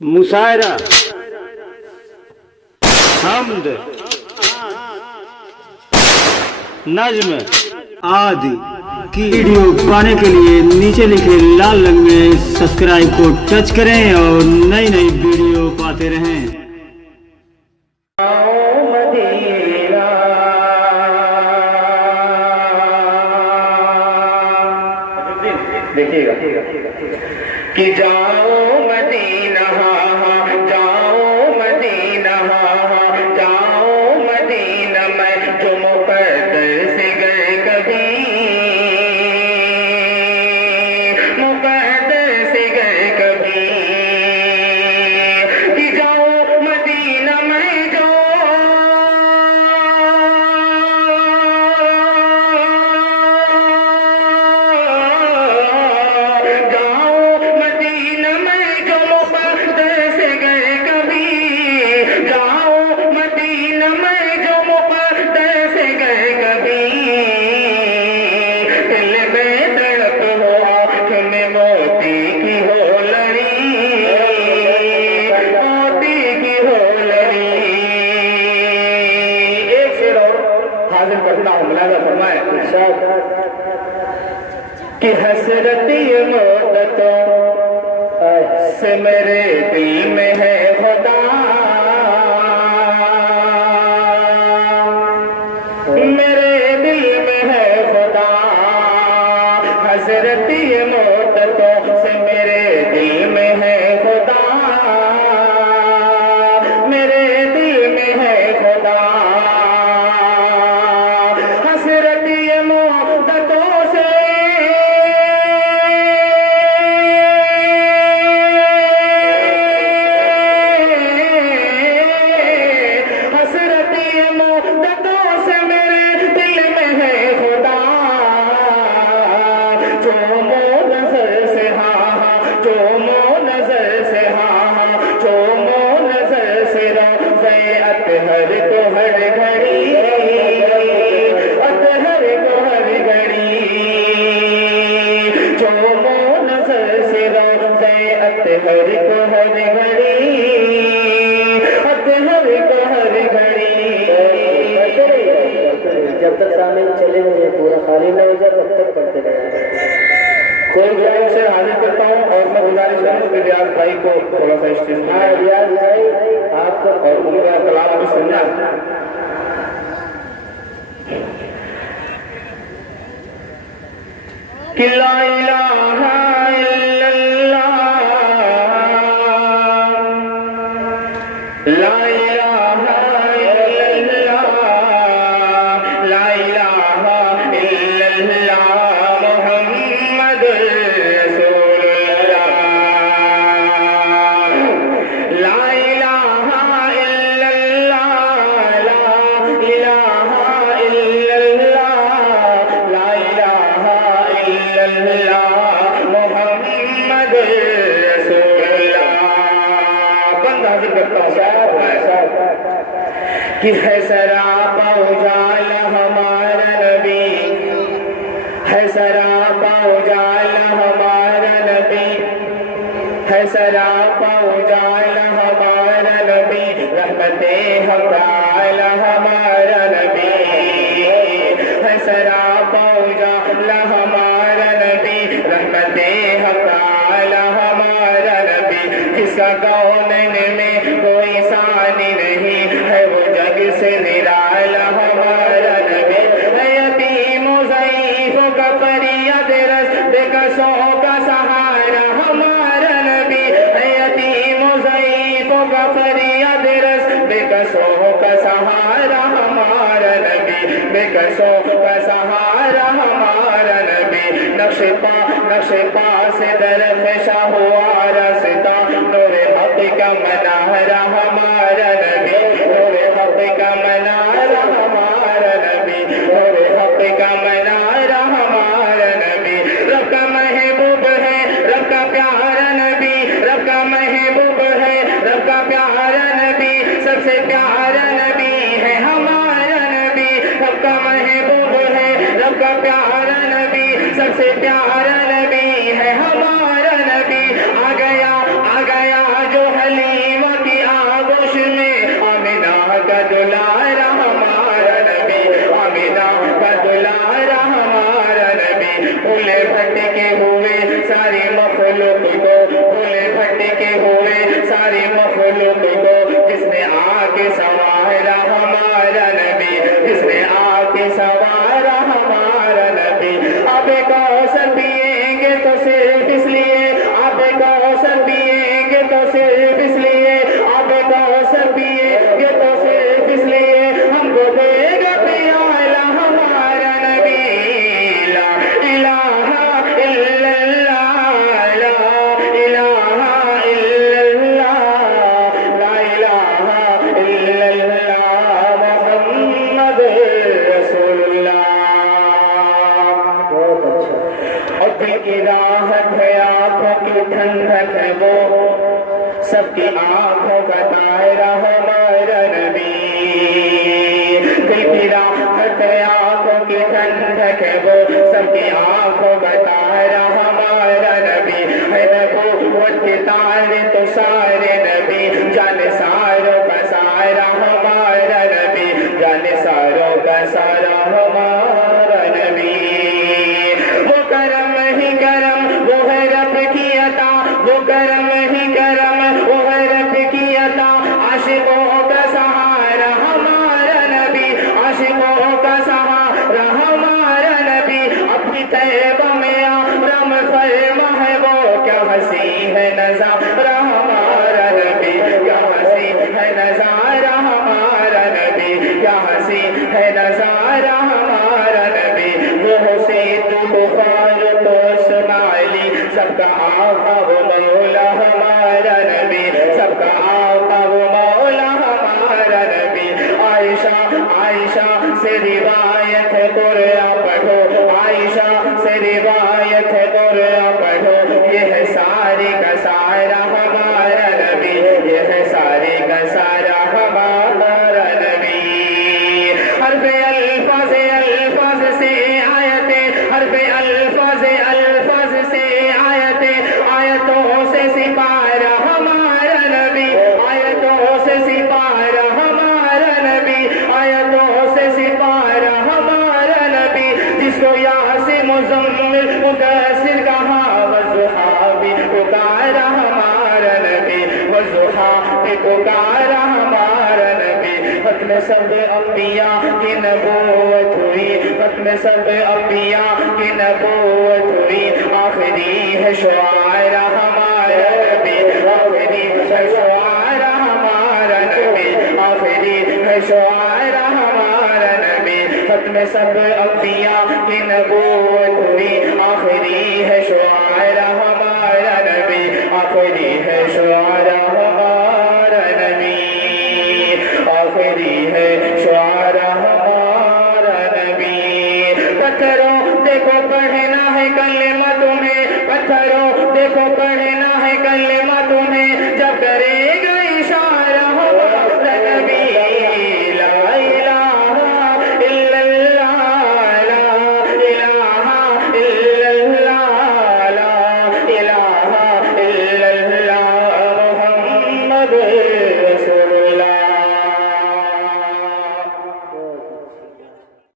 मुशायरा, हम्द, नज्म आदि की वीडियो पाने के लिए नीचे लिखे लाल रंग में सब्सक्राइब को टच करें और नई नई वीडियो पाते रहें। देखिएगा कि जाओ मदीना, जाओ मदीना, जाओ मदीना में जो मुक़द्दस गए कभी, मुक़द्दस गए कभी, कि जाओ मदीना में जो کہ حسرت یہ مدتوں سے میرے دل میں ہے خدا، میرے دل میں ہے خدا، حسرت یہ مدتوں سے میرے دل میں ہے خدا، میرے دل میں ہے خدا، حسرت یہ مدتوں سے جب تک سامنے چلے مجھے پورا خالی نہ ہو جائے تب تک پڑھتے رہے۔ کوئی گزارش سے حاضر کرتا ہوں اور میں گزارش کروں کہ ریاض بھائی کو تھوڑا سا اسٹیج میں ریاض بھائی آپ کو اور ان کا کلام بھی سننا کہ لا الہ الا اللہ، لا الہ الا اللہ، لا الہ الا اللہ، محمد رسول اللہ، لا الہ الا اللہ، لا الہ الا اللہ، لا الہ الا اللہ، محمد رسول اللہ۔ بند حاضر کرتا ہوں کہ ہے سراپا اجالا ہمارا نبی، ہے سراپا اجالا ہمارا نبی، ہے سراپا اجالا ہمارا نبی، رحمت حق اعلی ہمارا نبی، ہے سراپا اجالا ہمارا نبی، رحمت حق اعلی ہمارا نبی، جس کا کونین میں کوئی ثانی نہیں ہے، وہ جگ سے نرالا ہمارا نبی، ہے یتیم و ضعیفوں کا فریاد رس، بے کسوں کا سہارا ہمارا نبی، ہے یتیم و ضعیفوں کا فریاد رس، بے کسوں کا سہارا ہمارا نبی، بے کسوں کا سہارا ہمارا نبی، نقش پا سے درفشاں ہوا راستہ، نور حق کا منارہ ہمارا نبی، نور حق کا منارہ ہمارا نبی، نور حق کا منارہ ہمارا نبی، رب کا محبوب ہے، رب کا پیارا نبی، رب کا محبوب ہے، رب کا پیارا نبی، سب سے پیارا نبی ہے ہمارا نبی، رب کا محبوب ہے، رب کا پیارا نبی، سب سے پیارا نبی ہے ہمارا نبی، آ گیا جو ہے भटके हुए सारे मखलूक को, भूले भटके हुए सारे मखलूक को, जिसने आके संवारा हमारा नबी, जिसने आके संवारा हमारा नबी। अब कौसर पिएंगे तो सिर्फ इसलिए, अब कौसर पिएंगे तो सिर्फ इसलिए, अब कौसर पिएंगे तो सिर्फ इसलिए, हमको देगा प्याला हमारा नबी। ला इलाहा इल्लल्लाह, ला इलाहा इल्लल्लाह, ला इलाहा इल्लल्लाह, मुहम्मद रसूलुल्लाह। और दिल की राहत है, आंखों की ठंडक है वो, सबकी आंखों का तारा हमारा नबी। दिल की राहत है, आंखों की ठंडक है वो, सबकी आंखों का तारा हमारा नबी। है नबूवत के तारे तो सारे नबी, जाने सारों का सारा हमारा नबी, जाने सारों का सारा हमारा नबी। वो करम ही करम, वो है रब की अता, वो करम ही करम, वो है रब की अता। आशिकों का सहारा हमारा नबी, आशिकों का सहारा हमारा नबी। अपनी तैबा में आराम फरमा है वो, क्या हंसी है नज़ारा हमारा नबी, क्या हंसी है नज़ारा हमारा नबी, क्या हंसी है नज़ारा हमारा नबी। वो हुसैन बुखार तो इस्माइली, सबका आका वो मौला हमारा नबी, सबका आका वो मौला हमारा नबी। आयशा आयशा से रिवायत है, कुरान पढ़ो, आयशा से रिवायत है, कुरान पढ़ो। ये है सारे का सारा हमारा नबी, ये है सारे का सारा हमारा नबी। हर्फ अल्फाज अल्फाज से आयतें, हर्फ अल्फाज अल्फाज से आयतें, आयतों से सिपारा हमारा नबी, आयतों से सिपारा हमारा नबी, आयतों से सिपारा हमारा नबी। जिसको यासीन मुज़म्मिल मुदस्सिर कहा, वज़ुहा भी पुकारा हमारा नबी, वज़ुहा भी पुकारा हमारा नबी। खत्म सब अंबिया की नबूवत हुई, खत्म सब अंबिया की नबूवत हुई। आखिरी है शुआरा हमारा नबी, आखिरी है शुआरा हमारा नबी, आखिरी है शुआरा हमारा नबी। खत्म सब अंबिया की नबूवत हुई, आखिरी है शुआरा हमारा नबी, आखिरी है शुआरा हमारा नबी, आखिरी है शुआरा हमारा नबी। पत्थरों देखो पढ़ना है कलिमा